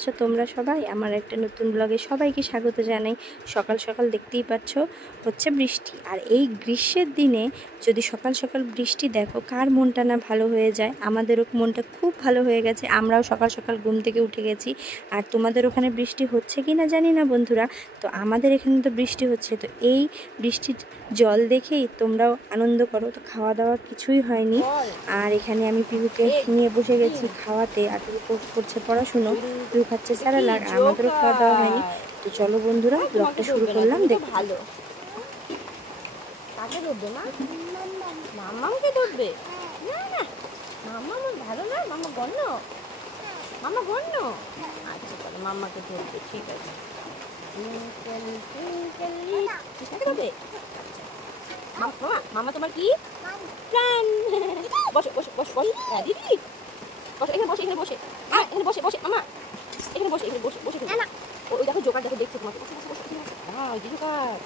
আছো তোমরা সবাই? আমার একটা নতুন ব্লগে সবাইকে স্বাগত জানাই। সকাল সকাল দেখতেই পাচ্ছ হচ্ছে বৃষ্টি, আর এই গ্রীষ্মের দিনে যদি সকাল সকাল বৃষ্টি দেখো কার মনটা না ভালো হয়ে যায়। আমাদেরও মনটা খুব ভালো হয়ে গেছে, আমরাও সকাল সকাল ঘুম থেকে উঠে গেছি। আর তোমাদের ওখানে বৃষ্টি হচ্ছে কি না জানি না বন্ধুরা, তো আমাদের এখানে তো বৃষ্টি হচ্ছে। তো এই বৃষ্টির জল দেখেই তোমরাও আনন্দ করো। তো খাওয়া দাওয়া কিছুই হয়নি, আর এখানে আমি পিহুকে নিয়ে বসে গেছি খাওয়াতে, আর পিহু করছে পড়াশুনো, পিহু খাচ্ছে স্যারালাক, আর আমাদেরও খাওয়া দাওয়া হয়নি। তো চলো বন্ধুরা ব্লগটা শুরু করলাম। দেখো ভালো কাকে ধরবে মা? মাম্মাকে ধরবে? না না, মাম্মা ভালো না, মাম্মা গণ্য, মাম্মা গণ্য। আচ্ছা তাহলে মাম্মাকে ধরবে, ঠিক আছে। কৃষ্ণাকে ধরবে? মাম্মা, মাম্মা তোমার কি প্ল্যান? বসে বসে বসে বসে, হ্যাঁ দিদি বসে, এখানে বসে, এখানে বসে, হ্যাঁ এখানে বসে বসে, মামা এখানে বসে, এখানে বসে বসে। ওই দেখো জোকার, দেখো দেখছো তোমাকে, বসে বসে বসে। হ্যাঁ ওই যে জোকার,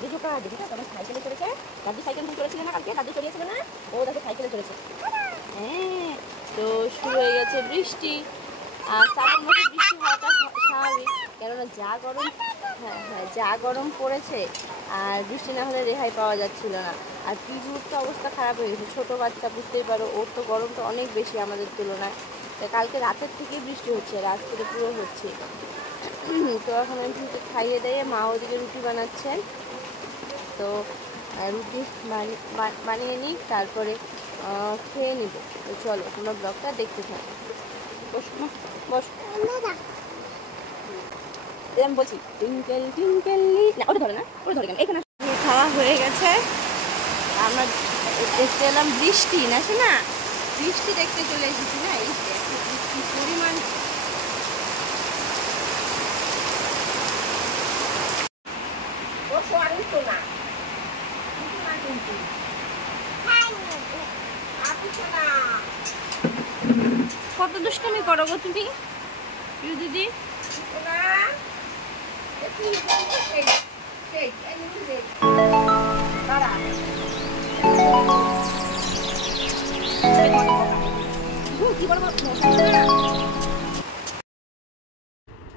যে জোকার দেখো না, তোমার সাইকেলে চড়েছে। দাদু সাইকেল নিয়ে চড়েছিল না কালকে, দাদু চড়িয়েছিল না, ও দেখো সাইকেলে চড়েছে। হ্যাঁ তো শুরু হয়ে গেছে বৃষ্টি, আর শ্রাবণ মাসে বৃষ্টি হওয়াটা স্বাভাবিক, কেননা যা গরম, হ্যাঁ হ্যাঁ যা গরম পড়েছে, আর বৃষ্টি না হলে রেহাই পাওয়া যাচ্ছিল না। আর পিহুর তো অবস্থা খারাপ হয়ে গেছে, ছোটো বাচ্চা বুঝতেই পারো, ওর তো গরমটা অনেক বেশি আমাদের তুলনায়। তাই কালকে রাতের থেকেই বৃষ্টি হচ্ছে, রাত থেকে পুরো হচ্ছে। তো এখন আমি পিহুকে খাইয়ে দিয়ে মা ওদিকে রুটি বানাচ্ছেন, তো রুটি বানিয়ে নিই, তারপরে খেয়ে নিব। তো চলো তোমরা ব্লগটা দেখতে থাকো। বস বস, আমি বলছি টিঙ্কেল টিঙ্কেল, না ওটা ধরে না, ওটা ধরে কেন, এখানে খাওয়া হয়ে গেছে। আমরা দেখতে এলাম বৃষ্টি, না শোনা, বৃষ্টি দেখতে চলে এসেছি না। এই কি পরিমাণ কত দুষ্টুমি করো গো তুমি দিদি।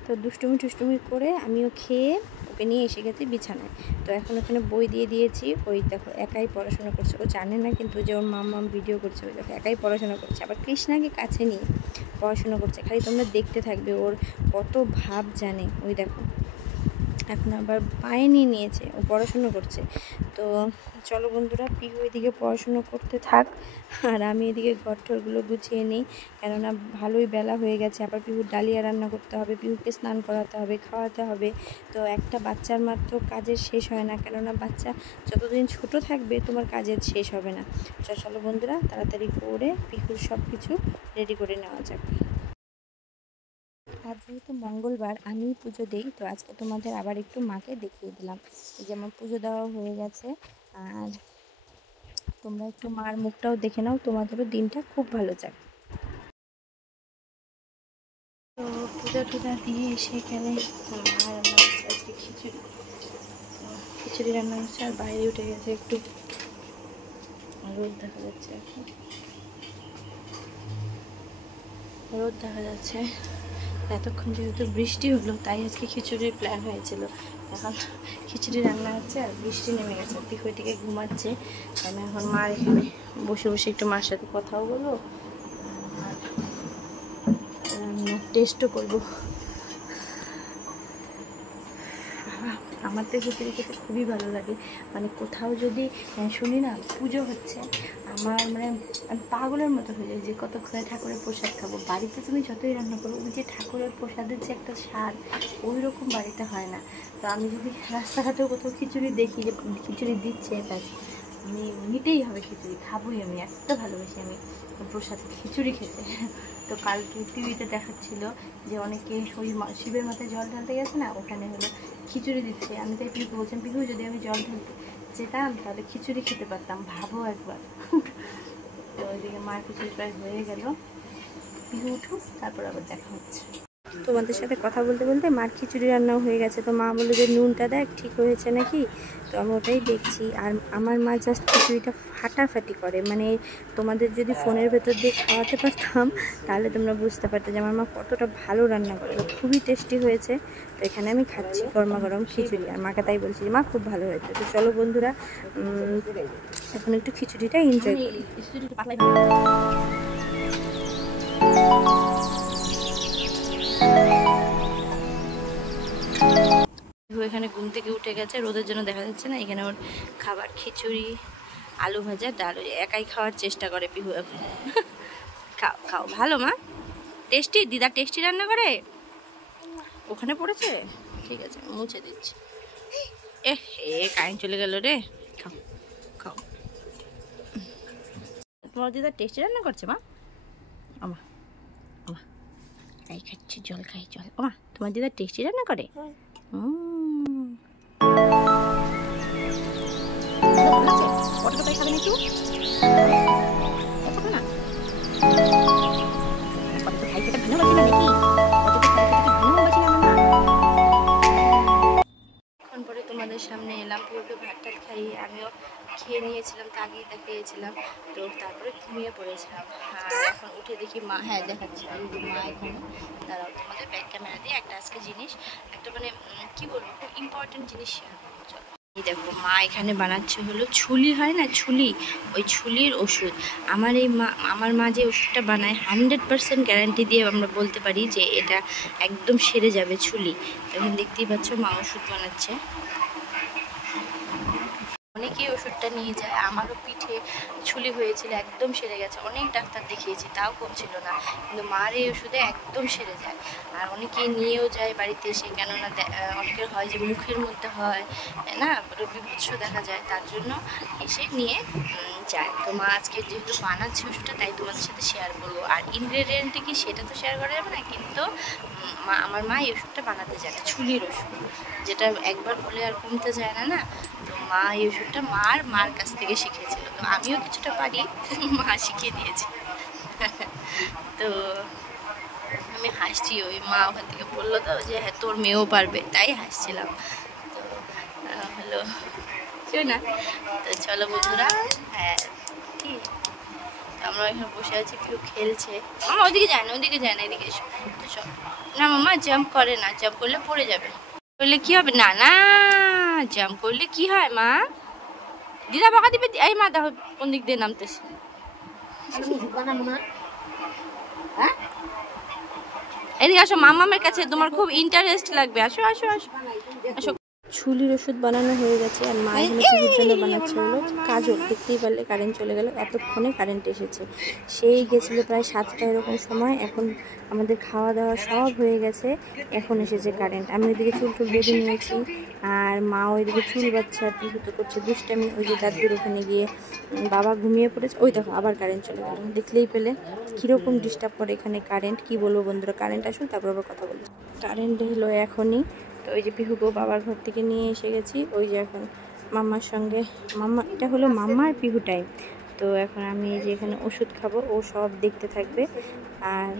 তো দুষ্টুমি টুষ্টুমি করে আমিও খেয়ে ওকে নিয়ে এসে গেছি বিছানায়। তো এখন ওখানে বই দিয়ে দিয়েছি, ওই দেখো একাই পড়াশোনা করছে। ও জানে না কিন্তু যে ওর মাম্মাম ভিডিও করছে, ওই দেখো একাই পড়াশোনা করছে। আবার কৃষ্ণাকে কাছে নিয়ে পড়াশোনা করছে, খালি তোমরা দেখতে থাকবে ওর কত ভাব জানে। ওই দেখো এখন আবার পায়ে নিয়েছে, ও পড়াশুনো করছে। তো চলো বন্ধুরা, পিহু এদিকে পড়াশুনো করতে থাক, আর আমি এদিকে ঘরটরগুলো গুছিয়ে নিই, কেননা ভালোই বেলা হয়ে গেছে। আবার পিহুর ডালিয়া রান্না করতে হবে, পিহুকে স্নান করাতে হবে, খাওয়াতে হবে। তো একটা বাচ্চার মাত্র কাজের শেষ হয় না, কেননা বাচ্চা যতদিন ছোট থাকবে তোমার কাজের শেষ হবে না। চলো বন্ধুরা তাড়াতাড়ি করে পিহুর সব কিছু রেডি করে নেওয়া যাক। আজ যেহেতু মঙ্গলবার আমি পুজো দিই, তো আজকে তোমাদের আবার একটু মাকে দেখিয়ে দিলাম। এই যে আমার পুজো দেওয়া হয়ে গেছে, আর তোমরা একটু মার মুখটাও দেখে নাও, তোমাদেরও দিনটা খুব ভালো যাক। তো পূজা টুজা দিয়ে এসে এখানে মা রান্না হচ্ছে আজকে খিচুড়ি, খিচুড়ি রান্না হচ্ছে। আর বাইরে উঠে গেছে একটু রোদ দেখা যাচ্ছে, এখন রোদ দেখা যাচ্ছে। এতক্ষণ যেহেতু বৃষ্টি হলো তাই আজকে খিচুড়ির প্ল্যান হয়েছিল। এখন খিচুড়ি রান্না হচ্ছে আর বৃষ্টি নেমে গেছে, পিহু থেকে ঘুমাচ্ছে। আমি এখন মার এখানে বসে বসে একটু মার সাথে কথাও বলবো আর রান্নার টেস্টও করবো। আমার তো খিচুড়ি খেতে খুবই ভালো লাগে, মানে কোথাও যদি শুনি না পুজো হচ্ছে, আমার মানে আমি পাগলের মতো হয়ে যায় যে কতক্ষণে ঠাকুরের প্রসাদ খাবো। বাড়িতে তুমি যতই রান্না করো, ওই যে ঠাকুরের প্রসাদের যে একটা স্বাদ, ওই রকম বাড়িতে হয় না। তো আমি যদি রাস্তাঘাটেও কোথাও খিচুড়ি দেখি যে খিচুড়ি দিচ্ছে, ব্যাস আমি নিতেই হবে, খিচুড়ি খাবোই। আমি এত ভালোবাসি আমি প্রসাদ খিচুড়ি খেতে। তো কালকে টিভিতে দেখাচ্ছিল যে অনেকে ওই শিবের মাথায় জল ঢালতে গেছে না, ওখানে হলো খিচুড়ি দিচ্ছে। আমি তাই পিহুকে বলছিলাম, পিহু যদি আমি জল ঢালতে যেতাম তাহলে খিচুড়ি খেতে পারতাম, ভাবো একবার। তো ওইদিকে মার খিচুড়ি প্রায় হয়ে গেল, পিহু উঠুক তারপর আবার দেখা হচ্ছে। তোমাদের সাথে কথা বলতে বলতে মার খিচুড়ি রান্নাও হয়ে গেছে। তো মা বললো যে নুনটা দেখ ঠিক হয়েছে নাকি, তো আমি ওটাই দেখছি। আর আমার মা জাস্ট খিচুড়িটা ফাটাফাটি করে, মানে তোমাদের যদি ফোনের ভেতর দিয়ে খাওয়াতে পারতাম তাহলে তোমরা বুঝতে পারতে যে আমার মা কতটা ভালো রান্না করে। খুবই টেস্টি হয়েছে। তো এখানে আমি খাচ্ছি গরমা গরম খিচুড়ি, আর মাকে তাই বলছি যে মা খুব ভালো হয়েছে। তো চলো বন্ধুরা, এখন একটু খিচুড়িটা এনজয় করি। এখানে ঘুম থেকে উঠে গেছে, রোদের জন্য দেখা যাচ্ছে না। এখানে ওর খাবার খিচুড়ি, আলু ভাজা, ডাল, একাই খাওয়ার চেষ্টা করে পিহু এখন। খাও খাও, ভালো মা, টেস্টি। দিদা টেস্টি রান্না করে। ওখানে পড়েছে, ঠিক আছে মুছে দিচ্ছি। কারেন্ট চলে গেল রে। খাও খাও, তোমার দিদা টেস্টি রান্না করছে মা। আমা আমা এই খাচ্ছি, জল খাই, জল। ওমা তোমার দিদা টেস্টি রান্না করে। এখন পরে তোমাদের সামনে এলাম, পিহুকে ভাত টাত খাইয়ে আমিও খেয়ে নিয়েছিলাম, তো আগেই দেখিয়েছিলাম। তো তারপরে ঘুমিয়ে পড়েছিলাম। আর এখন উঠে দেখি মা, হ্যাঁ দেখাচ্ছি মা এখানে। দাঁড়াও, তোমাদের ব্যাক ক্যামেরা দিয়ে একটা আজকে জিনিস, একটা মানে কি বলবো, খুব ইম্পর্টেন্ট জিনিস শেয়ার করবো। চলো, এই দেখো মা এখানে বানাচ্ছে হলো ছুলি, হয় না ছুলি, ওই ছুলির ওষুধ। আমার মা যে ওষুধটা বানায় 100% গ্যারান্টি দিয়ে আমরা বলতে পারি যে এটা একদম সেরে যাবে ছুলি। এখন দেখতেই পাচ্ছ মা ওষুধ বানাচ্ছে। অনেকেই ওষুধটা নিয়ে যায়, আমারও পিঠে ছুলি হয়েছিল, একদম সেরে গেছে। অনেক ডাক্তার দেখিয়েছি, তাও কমছিল না, কিন্তু মার এই ওষুধে একদম সেরে যায়। আর অনেকেই নিয়েও যায় বাড়িতে এসে, কেননা অনেকের হয় যে মুখের মধ্যে হয় না, বিভৎস দেখা যায়, তার জন্য এসে নিয়ে যায়। তো মা আজকে যেহেতু বানাচ্ছে ওষুধটা, তাই তোমাদের সাথে শেয়ার করবো। আর ইনগ্রেডিয়েন্টটা কি সেটা তো শেয়ার করা যাবে না, কিন্তু আমার মা এই ওষুধটা বানাতে জানে, ছুলির ওষুধ, যেটা একবার হলে আর কমতে যায় না না। তো মা এই ওষুধটা মার কাছ থেকে শিখেছিল, তো আমিও কিছুটা পারি, মা শিখিয়ে দিয়েছে। তো আমি হাসছি, ওই মা ওখান থেকে বললো তো যে হ্যাঁ তোর মেয়েও পারবে, তাই হাসছিলাম। তো হলো না। তো চলো বন্ধুরা, হ্যাঁ ঠিক, আমরা এখানে বসে আছি, কেউ খেলছে। মামা ওইদিকে যায় না, ওইদিকে যায় না, এদিকে এসো। না মামা জাম্প করে না, জাম্প করলে পড়ে যাবে। করলে কি হবে, না না জাম্প করলে কি হয় মা, দিদা বকা দিবে। এই মা দেখো কোন দিক দিয়ে নামতেছে। এদিকে আসো, মামামের কাছে তোমার খুব ইন্টারেস্ট লাগবে। আসো আসো আসো আসো। ছুলির ওষুধ বানানো হয়ে গেছে, আর মা এখানে পিহুর জন্য বানাচ্ছে হলো কাজল। দেখতেই পারলে কারেন্ট চলে গেল, এতক্ষণে কারেন্ট এসেছে। সেই গেছিলো প্রায় 7টা এরকম সময়। এখন আমাদের খাওয়া দাওয়া সব হয়ে গেছে, এখন এসেছে কারেন্ট। আমি ওইদিকে চুল বেঁধে নিয়েছি, আর মা ওইদিকে চুল বাচ্চা, পিহু তো করছে দুষ্টামি। ওই যে দাদুর ওখানে গিয়ে বাবা ঘুমিয়ে পড়েছে। ওই দেখো আবার কারেন্ট চলে গেল, দেখলেই পেলে কীরকম ডিস্টার্ব করে এখানে কারেন্ট। কি বলবো বন্ধুরা, কারেন্ট আসুন তারপর আবার কথা বলছি। কারেন্ট এলো এখনই। তো ওই যে পিহুকেও বাবার ঘর থেকে নিয়ে এসে গেছি, ওই যে এখন মাম্মার সঙ্গে, মাম্মা এটা হলো মাম্মা আর পিহু টাইম। তো এখন আমি এই যে এখানে ওষুধ খাবো, ও সব দেখতে থাকবে, আর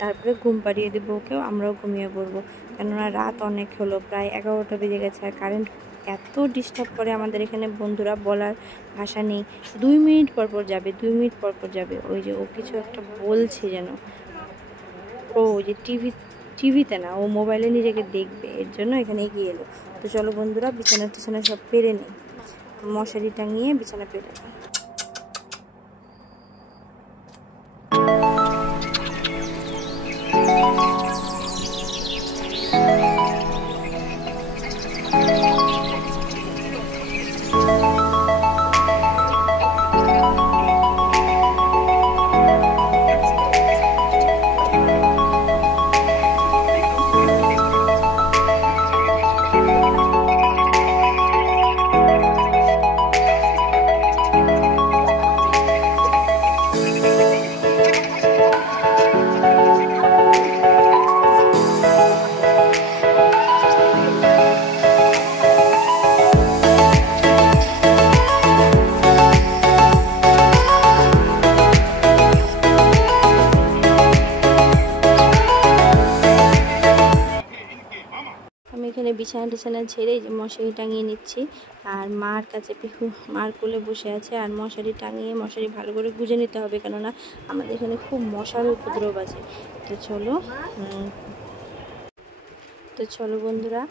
তারপরে ঘুম পাড়িয়ে দেবো ওকেও, আমরাও ঘুমিয়ে পড়বো। কেননা রাত অনেক হলো, প্রায় 11টা বেজে গেছে। আর কারেন্ট এত ডিস্টার্ব করে আমাদের এখানে বন্ধুরা, বলার ভাষা নেই। 2 মিনিট পর পর যাবে, 2 মিনিট পর পর যাবে। ওই যে ও কিছু একটা বলছে যেন, ও যে টিভিতে না, ও মোবাইলে নিজেকে দেখবে, এর জন্য এখানে এগিয়ে এলো। তো চলো বন্ধুরা, বিছানা টিছানা সব পেরে নিই, মশারি টাঙিয়ে বিছানা পেরে নিই। বিছানা টিছানা ছেড়ে যে মশারি টাঙিয়ে নিচ্ছি। আর মার কাছে পিহু মার কোলে বসে আছে, আর মশারি টাঙিয়ে মশারি ভালো করে গুঁজে নিতে হবে, কেননা আমাদের এখানে খুব মশার উপদ্রব আছে। তো চলো বন্ধুরা,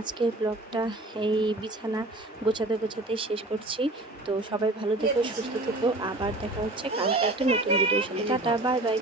আজকের ব্লগটা এই বিছানা গোছাতে শেষ করছি। তো সবাই ভালো থেকো, সুস্থ থেকো, আবার দেখা হচ্ছে কালকে একটা নতুন ভিডিওর সাথে। Tata, bye bye.